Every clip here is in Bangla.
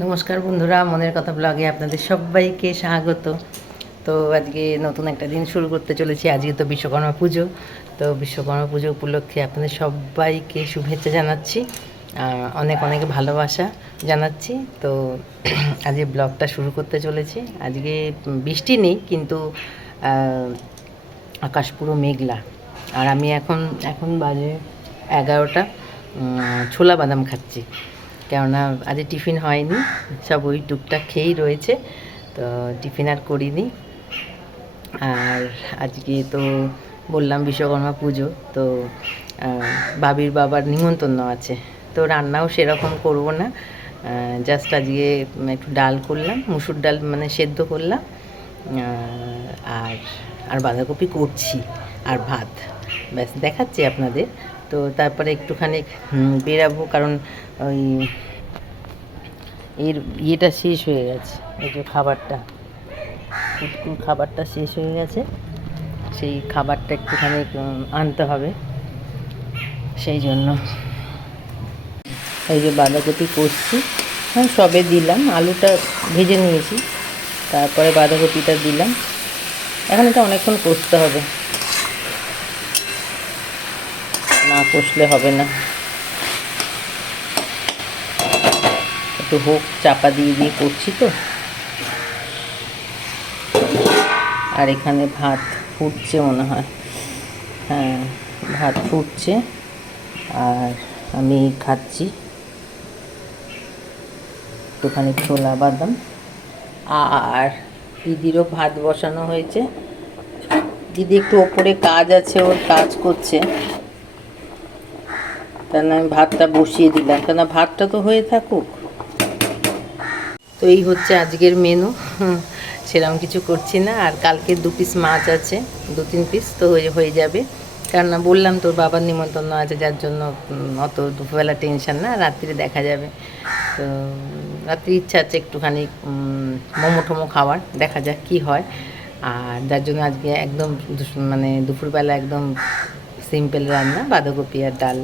নমস্কার বন্ধুরা, মনের কথা ব্লগে আপনাদের সবাইকে স্বাগত। তো আজকে নতুন একটা দিন শুরু করতে চলেছি। আজকে তো বিশ্বকর্মা পুজো। তো বিশ্বকর্মা পুজো উপলক্ষে আপনাদের সবাইকে শুভেচ্ছা জানাচ্ছি, অনেক অনেক ভালোবাসা জানাচ্ছি। তো আজকে ব্লগটা শুরু করতে চলেছি। আজকে বৃষ্টি নেই, কিন্তু আকাশ পুরো মেঘলা। আর আমি এখন এখন বাজে 11টা, ছোলা বাদাম খাচ্ছি, কেননা আজ টিফিন হয়নি, সব ওই টুকটাক খেয়েই রয়েছে। তো টিফিন আর করিনি। আর আজকে তো বললাম বিশ্বকর্মা পুজো, তো বাবির বাবার নিমন্ত্রণ আছে। তো রান্নাও সেরকম করব না, জাস্ট আজকে একটু ডাল করলাম, মুসুর ডাল মানে সেদ্ধ করলাম, আর আর বাঁধাকপি করছি, আর ভাত, ব্যাস দেখাচ্ছি আপনাদের। তো তারপরে একটুখানি বেরাবো, কারণ ওই এর ইয়েটা শেষ হয়ে গেছে, এই যে খাবারটা শেষ হয়ে গেছে, সেই খাবারটা একটুখানি আনতে হবে। সেই জন্য এই যে বাঁধাকপি করছি, হ্যাঁ সবে দিলাম, আলুটা ভেজে নিয়েছি, তারপরে বাঁধাকপিটা দিলাম। এখন এটা অনেকক্ষণ কষতে হবে, না কষলে হবে না। একটু হোক, চাপা দিয়ে দিয়ে করছি তো। আর এখানে ভাত ফুটছে মনে হয়, হ্যাঁ ভাত ফুটছে, আর আমি খাচ্ছি একটুখানি ছোলা বাদাম। আর দিদিরও ভাত বসানো হয়েছে, দিদি একটু ওপরে কাজ আছে, ওর কাজ করছে, তাই আমি ভাতটা বসিয়ে দিলাম, কেন ভাতটা তো হয়ে থাকুক। তো এই হচ্ছে আজকের মেনু, সেরকম কিছু করছি না। আর কালকে 2 পিস মাছ আছে, 2-3 পিস তো হয়ে যাবে, কেননা বললাম তোর বাবার নিমন্ত্রণ আছে, যার জন্য অত দুপুরবেলা টেনশন না, রাত্রিরে দেখা যাবে। তো রাত্রি ইচ্ছা আছে একটুখানি মোমো টোমো খাওয়ার, দেখা যাক কী হয়। আর যার জন্য আজকে একদম মানে দুপুরবেলা একদম সিম্পল রান্না, বাঁধাকপি আর ডাল,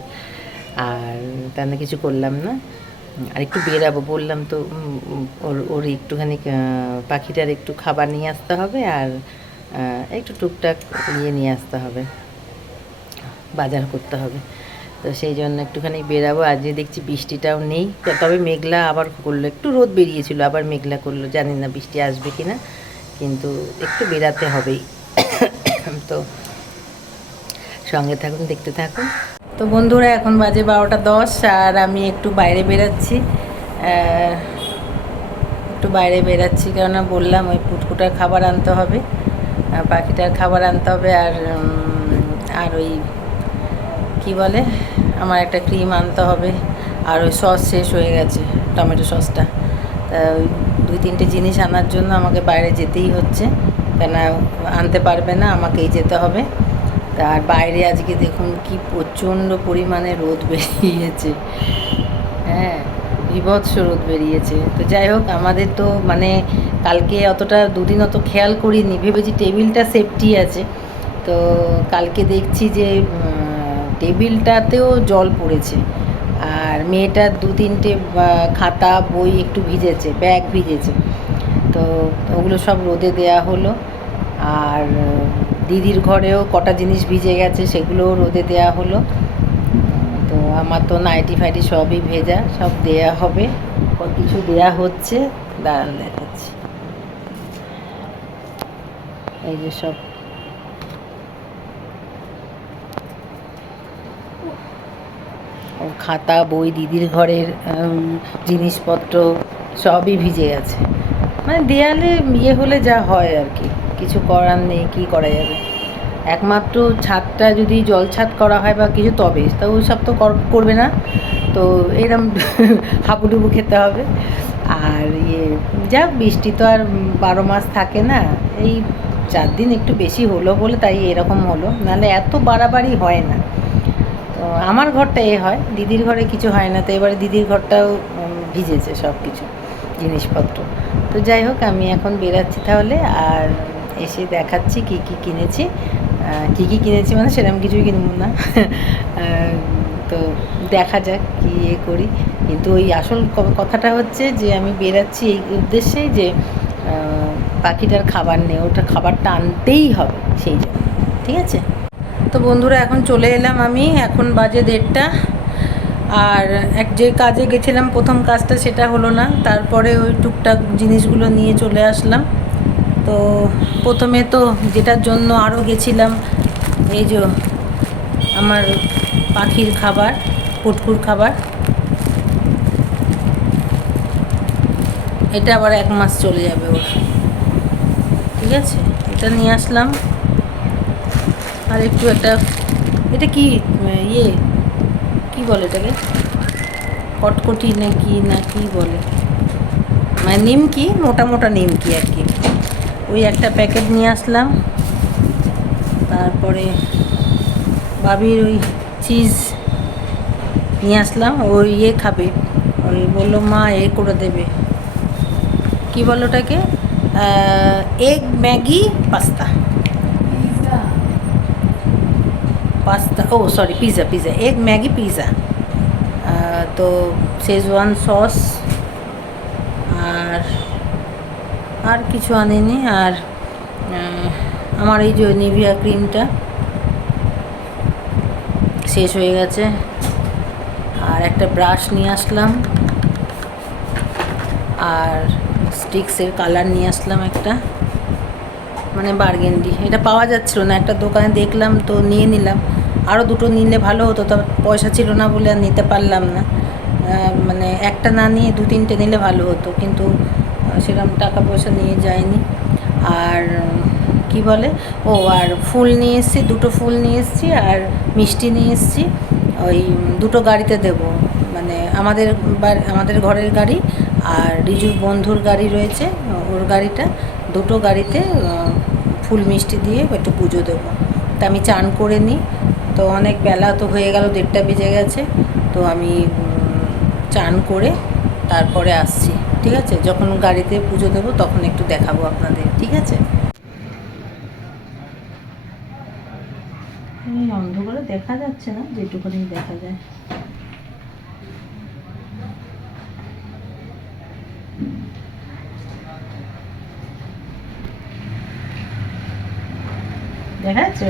আর তেমন কিছু করলাম না। আর একটু বেরাবো বললাম তো, ওর একটুখানি পাখিটার একটু খাবার নিয়ে আসতে হবে, আর একটু টুকটাক নিয়ে আসতে হবে, বাজার করতে হবে। তো সেই জন্য একটুখানি বেরাবো। আজকে দেখছি বৃষ্টিটাও নেই, তবে মেঘলা আবার করলো, একটু রোদ বেরিয়েছিল, আবার মেঘলা করলো, জানি না বৃষ্টি আসবে কি না, কিন্তু একটু বেরাতে হবেই। তো সঙ্গে থাকুন, দেখতে থাকুন। তো বন্ধুরা, এখন বাজে 12টা 10, আর আমি একটু বাইরে বেরাচ্ছি, কেননা বললাম ওই পুটকুটার খাবার আনতে হবে, পাখিটার খাবার আনতে হবে, আর ওই কী বলে, আমার একটা ক্রিম আনতে হবে, আর ওই সস শেষ হয়ে গেছে, টমেটো সসটা। তা ওই 2-3টে জিনিস আনার জন্য আমাকে বাইরে যেতেই হচ্ছে, কেন আনতে পারবে না, আমাকেই যেতে হবে। আর বাইরে আজকে দেখুন কি প্রচণ্ড পরিমাণে রোদ বেরিয়েছে, হ্যাঁ বীভৎস রোদ বেরিয়েছে। তো যাই হোক, আমাদের তো মানে কালকে অতটা দুদিন অত খেয়াল করিনি, ভেবেছি টেবিলটা সেফটি আছে, তো কালকে দেখছি যে টেবিলটাতেও জল পড়েছে, আর মেয়েটার 2-3টে খাতা বই একটু ভিজেছে, ব্যাগ ভিজেছে, তো ওগুলো সব রোদে দেয়া হলো। আর দিদির ঘরেও কটা জিনিস ভিজে গেছে, সেগুলোও রোদে দেয়া হলো। তো আমার তো নাইটি ফাইটি সবই ভেজা, সব দেয়া হবে, কিছু দেয়া হচ্ছে, দাঁড়ান দেখাচ্ছি। এই যে সব খাতা বই, দিদির ঘরের জিনিসপত্র সবই ভিজে গেছে, মানে দেয়ালে ইয়ে হলে যা হয় আর কি, কিছু করার নেই, কী করা যাবে। একমাত্র ছাদটা যদি জল ছাদ করা হয় বা কিছু, তবে তা ওই সব তো করবে না, তো এরম হাবুডুবু খেতে হবে। আর যাক, বৃষ্টি তো আর 12 মাস থাকে না, এই 4 দিন একটু বেশি হলো বলে তাই এরকম হলো, নাহলে এত বাড়াবাড়ি হয় না। তো আমার ঘরটা হয়, দিদির ঘরে কিছু হয় না, তো এবারে দিদির ঘরটাও ভিজেছে সব কিছু জিনিসপত্র। তো যাই হোক, আমি এখন বেরাচ্ছি তাহলে, আর এসে দেখাচ্ছি কী কী কিনেছি। কী কী কিনেছি মানে সেরকম কিছুই কিনব না, তো দেখা যাক কী করি। কিন্তু ওই আসল কথাটা হচ্ছে যে আমি বেরাচ্ছি এই উদ্দেশ্যে যে পাখিটার খাবার নেই, ওটা খাবারটা আনতেই হবে সেই জন্য। ঠিক আছে, তো বন্ধুরা এখন চলে এলাম আমি, এখন বাজে 1:30। আর যে কাজে গেছিলাম প্রথম কাজটা সেটা হলো না, তারপরে ওই টুকটাক জিনিসগুলো নিয়ে চলে আসলাম। তো প্রথমে তো যেটার জন্য আরও গেছিলাম, এই যে আমার পাখির খাবার, পুটকুর খাবার, এটা আবার 1 মাস চলে যাবে ওর। ঠিক আছে, এটা নিয়ে আসলাম। আর একটু এটা কি কি বলে এটাকে, কটকটি না কি বলে, মানে নিমকি, মোটা মোটা নিমকি আর কি, ওই একটা প্যাকেট নিয়ে আসলাম। তারপরে বাবির ওই চিজ নিয়ে আসলাম, ওই খাবে, ওই বললো মা করে দেবে, কি বলো ওটাকে, egg Maggi pasta, pizza, egg Maggi pizza. তো শেজওয়ান সস আর কিছু আনিনি। আর আমার এই যে নিভিয়া ক্রিমটা শেষ হয়ে গেছে। আর একটা ব্রাশ নিয়ে আসলাম, আর স্টিক্সের কালার নিয়ে আসলাম একটা, মানে বার্গেন্ডি, এটা পাওয়া যাচ্ছিল না, একটা দোকানে দেখলাম তো নিয়ে নিলাম। আরও 2টো নিলে ভালো হতো, তবে পয়সা ছিল না বলে আর নিতে পারলাম না। মানে একটা না নিয়ে 2-3টে নিলে ভালো হতো, কিন্তু সেরকম টাকা পয়সা নিয়ে যায়নি। আর কি বলে, আর ফুল নিয়ে এসেছি, 2টো ফুল নিয়ে এসেছি, আর মিষ্টি নিয়ে এসেছি। ওই 2টো গাড়িতে দেব, মানে আমাদের ঘরের গাড়ি আর রিজুর বন্ধুর গাড়ি রয়েছে, ওর গাড়িটা, 2টো গাড়িতে ফুল মিষ্টি দিয়ে একটু পুজো দেবো। তা আমি চান করে নিই, তো অনেক বেলা তো হয়ে গেল, 1:30 বেজে গেছে। তো আমি চান করে তারপরে আসছি। ঠিক আছে, যখন গাড়িতে পুজো দেবো তখন একটু দেখাবো আপনাদের। ঠিক আছে, অন্ধকারে দেখা যাচ্ছে না, যেটুকুনি দেখা যায়। দেখা যাচ্ছে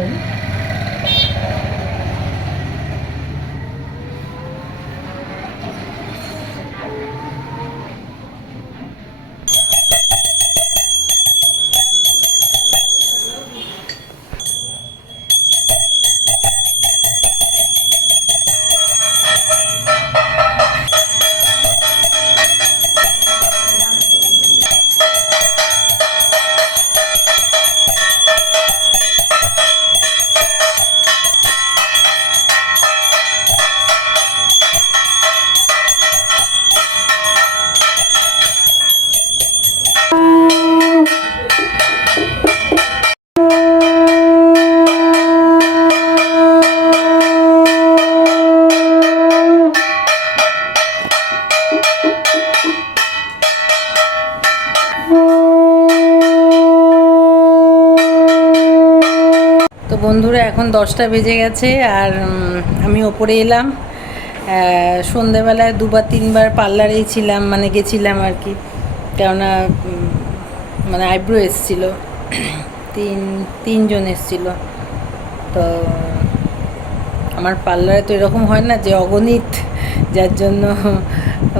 বন্ধুরা এখন 10টা বেজে গেছে, আর আমি ওপরে এলাম। সন্ধেবেলায় 2-3বার পার্লারেই ছিলাম, মানে গেছিলাম আর কি, কেননা মানে আইব্রো এসেছিলো, তিনজন এসেছিলো। তো আমার পার্লারে তো এরকম হয় না যে অগণিত, যার জন্য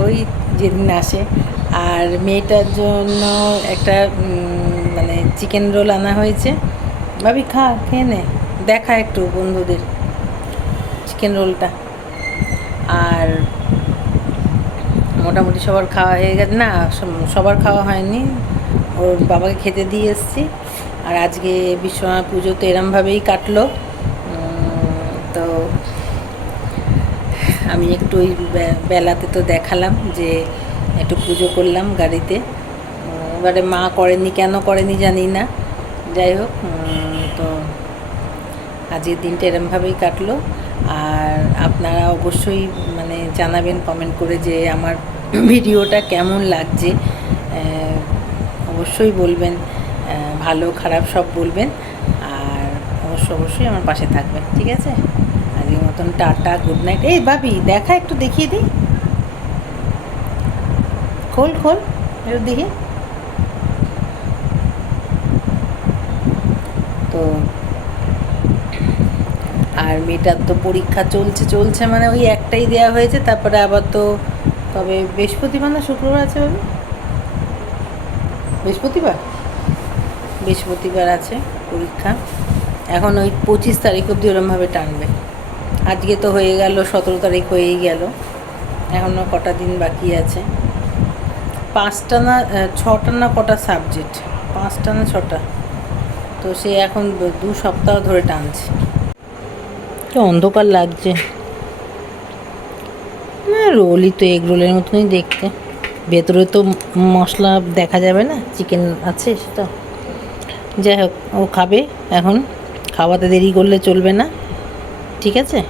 ওই যেদিন আসে। আর মেয়েটার জন্য একটা মানে চিকেন রোল আনা হয়েছে। ভাবি খেয়ে নে, দেখা একটু বন্ধুদের চিকেন রোলটা। আর মোটামুটি সবার খাওয়া হয়ে গেছে, না সবার খাওয়া হয়নি, ওর বাবাকে খেতে দিয়ে এসেছি। আর আজকে বিশ্বকর্মা পুজো তো এরমভাবেই কাটলো। তো আমি একটু ওই বেলাতে তো দেখালাম যে একটু পুজো করলাম গাড়িতে। এবারে মা করেনি, কেন করেনি জানি না, যাই হোক। তো আজকের দিনটা এরমভাবেই কাটলো। আর আপনারা অবশ্যই মানে জানাবেন কমেন্ট করে যে আমার ভিডিওটা কেমন লাগছে, অবশ্যই বলবেন, ভালো খারাপ সব বলবেন। আর অবশ্যই আমার পাশে থাকবেন। ঠিক আছে, আর আজকের মতন টাটা, গুড নাইট। এই ভাবি দেখা, একটু দেখিয়ে দিই, খোল খোল একটু দেখি। তো আর মেয়েটার তো পরীক্ষা চলছে মানে ওই একটাই দেওয়া হয়েছে, তারপরে আবার তো তবে বৃহস্পতিবার না শুক্রবার আছে ভাবি? বৃহস্পতিবার আছে পরীক্ষা। এখন ওই 25 তারিখ অবধি ওরমভাবে টানবে। আজকে তো হয়ে গেল, 17 তারিখ হয়েই গেল, এখনও কটা দিন বাকি আছে। 5টা না 6টা না কটা সাবজেক্ট, 5টা না 6টা, তো সে এখন 2 সপ্তাহ ধরে টানছে। কি অন্ধকার লাগছে না, রোলই তো এগ রোলের মতনই দেখতে, ভেতরে তো মশলা দেখা যাবে না, চিকেন আছে সেটা। যাই হোক, ও খাবে এখন, খাওয়াতে দেরি করলে চলবে না, ঠিক আছে।